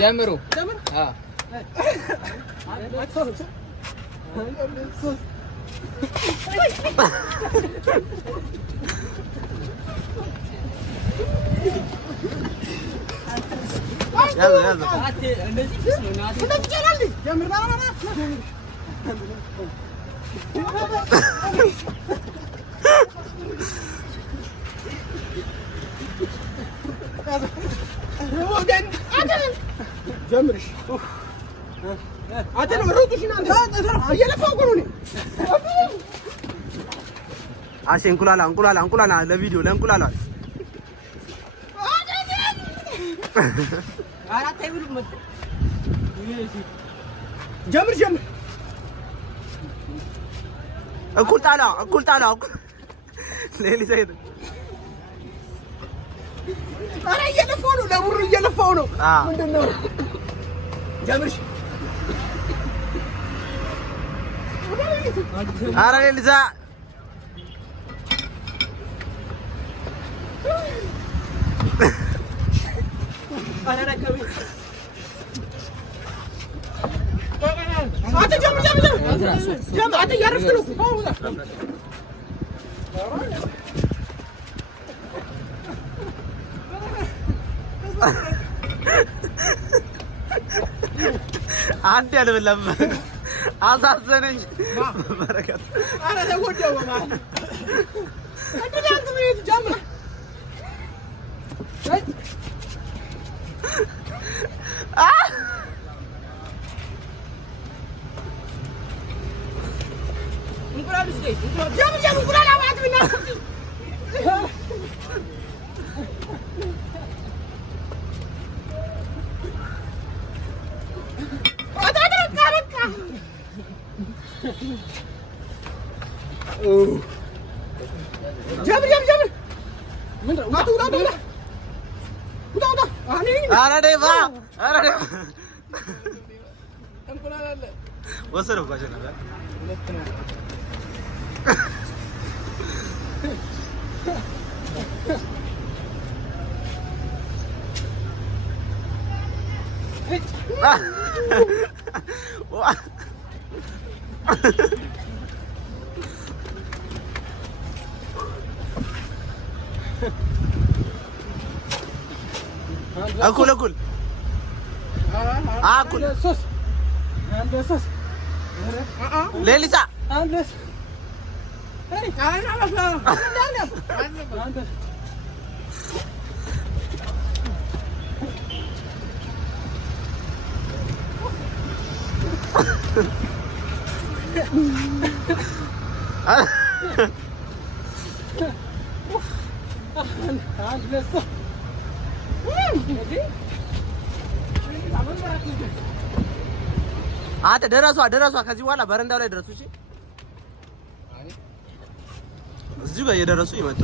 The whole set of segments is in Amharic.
ጀምሩ ያዘ እንደዚህ ፍስ ነው ናቲ እንደዚህ ጀምር ጀምርሽ አተ ነው ሮጡሽ እናንተ እየለፋው እኮ ነው አሽ እንቁላላ ለቪዲዮ ለእንቁላላ አራት አይብሉ መጥ ጀምር እኩል ጣላ ሌሊት አይደ አረ እየለፋው ነው ለቡሩ እየለፋው ነው ምንድነው ጀምርሽ አረ ሌሊት አረ ከቢ አተ ጀምር አተ ያረፍክ ነው አንተ ያልበለም አሳዘነኝ በረከት አረ ተጎዳው ማለት እንዴ አንተ ምን ጀምር እንቁላል እስኪ ጀምር እንቁላል አባት ምን ጀምር ምን ናቱ ውጣ አረ ደባ እንቁላል አለ ወሰደው ጓጀና ሁለት ነው እኩል ሶስት ሌሊሳ አተ ደረሷ ከዚህ በኋላ በረንዳው ላይ ደረሱ። እሺ እዚሁ ጋር እየደረሱ ይመጡ።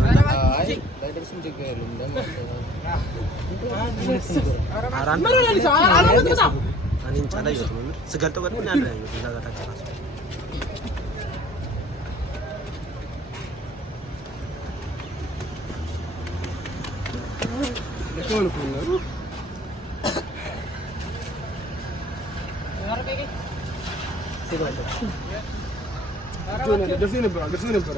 አይ ዳይደርሱም ችግር የለም ደርሶ ነበር።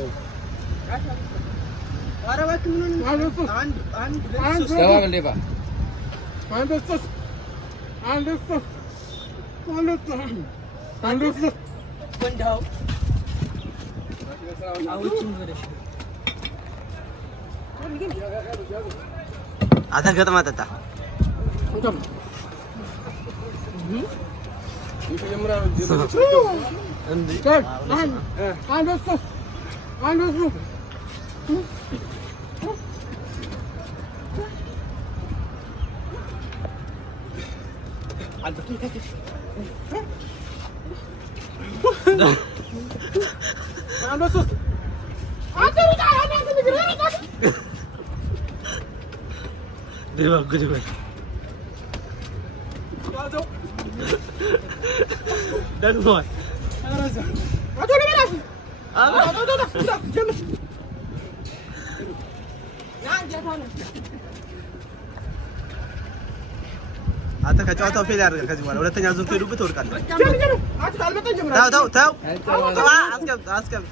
ኧረ እባክህ ምን ሆነህ አንድ አታ ገጥማ ጠጣ አንተ ከጨዋታው ፌል ያደርጋል። ከዚህ በኋላ ሁለተኛ ዙር ከሄዱብህ ትወድቃለህ። ተው አስቀምጥ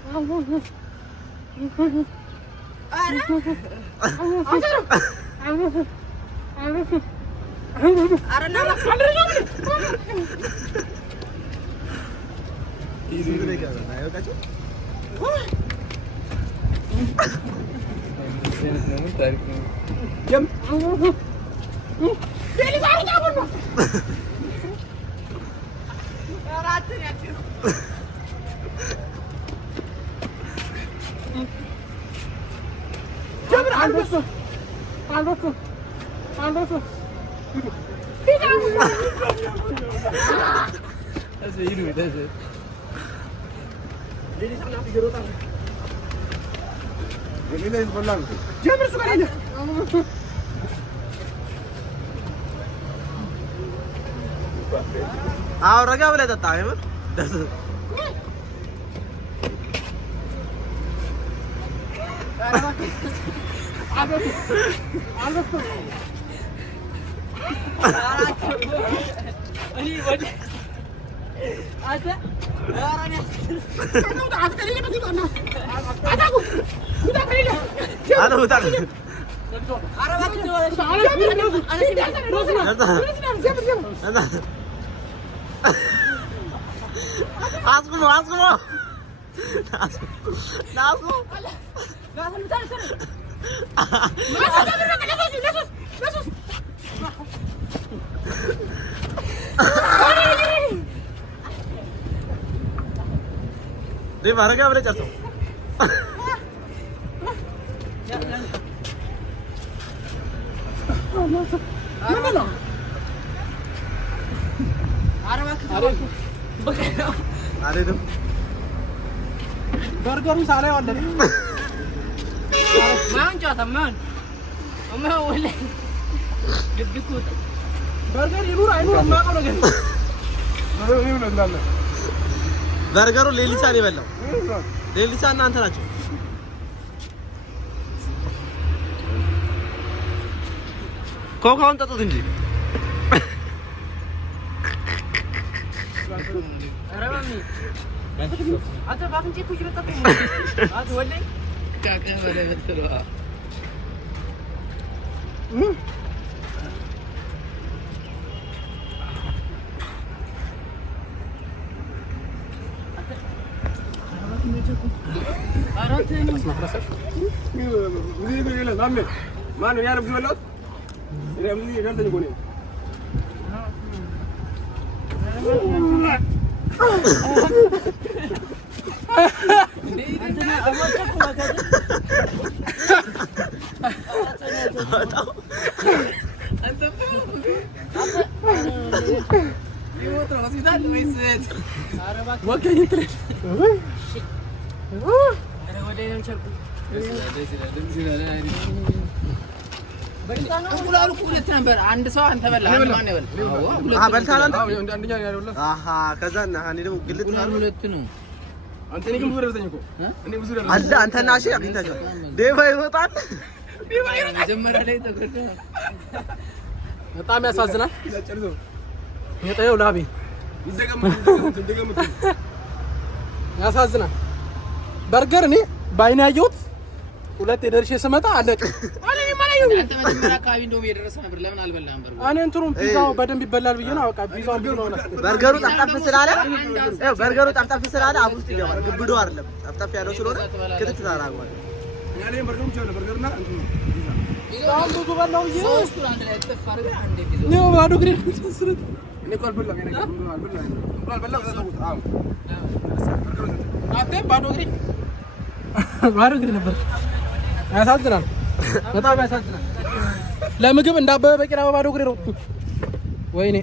አዎ ረጋ ብለህ ጠጣ። የምር ደስ ረጋ ብለህ ጨርሰው። በርገሩ ሳላይ አለ ማን ጫተማን ወለ ልብኩት በርገር ይኑር አይኑር የማውቀው ነገር በርገሩ ሌሊሳ ነው የበላው። ሌሊሳ እናንተ ናቸው። ኮካውን ጠጡት እንጂ አረባሚ አተ ባፍንጭ እኮ ይበጣብኝ አት ወለኝ ካከ ወለ በትሯ ማን ነው ያረብ ይበላው ይረም ይገርተኝ ጎኔ አንተና አማጣኩ ማካደ አንተ ይወጣ ሆስፒታል ወይስ አረባ ወከኝ ትለኝ አረ ወደኔም ቸርኩ እንቁላሉ ሁለት ነበር። አንድ ሰው አንተ በላ አንድ ማን ይበል? አዎ በልታል። አንደኛ ያለው አሃ ከዛ እና እኔ ደግሞ ግልጥ ሁለት ነው። አንተ ነኝ ብዙ ደረሰኝ እኮ እኔ ብዙ ደረሰኝ አለ። አንተና እሺ አግኝታችሁ ዴቫ ይወጣል። መጀመሪያ ላይ ተጎዳ። በጣም ያሳዝናል። የጠየው ላቢ ይደገም ያሳዝናል። በርገር እኔ ባይኔ ያየሁት ሁለት የደርሼ ስመጣ አለቀ። አንተ መጀመሪያ አካባቢ እንደውም የደረሰ ነበር። ለምን አልበላህም? እኔ እንትኑም ፒዛው በደንብ ይበላል ብዬ ነው። በቃ ፒዛው ግን ነው በርገሩ ጠፍጠፍ ስላለ በርገሩ ጠፍጠፍ ስላለ አፍ ውስጥ ይገባል። ግብዶ አይደለም ጠፍጠፍ ያለው ስለሆነ ክትት ታራጓል። ያለ በርገሩ ብቻ ነው በርገርና ፒዛው ብዙ በላው ይሄ ሶስቱ አንድ ላይ ጥፍ አድርገህ አንዴ ፒዛው ነው ባዶ ግሬ ተስረት እኔ እኮ አልበላም። እኔ አልበላም። አዎ አንተ ባዶ ግሬ ነበር። ያሳዝናል። በጣም ያሳዝናል። ለምግብ እንዳበበ በቂና በባዶ ግሬ ነው። ወይኔ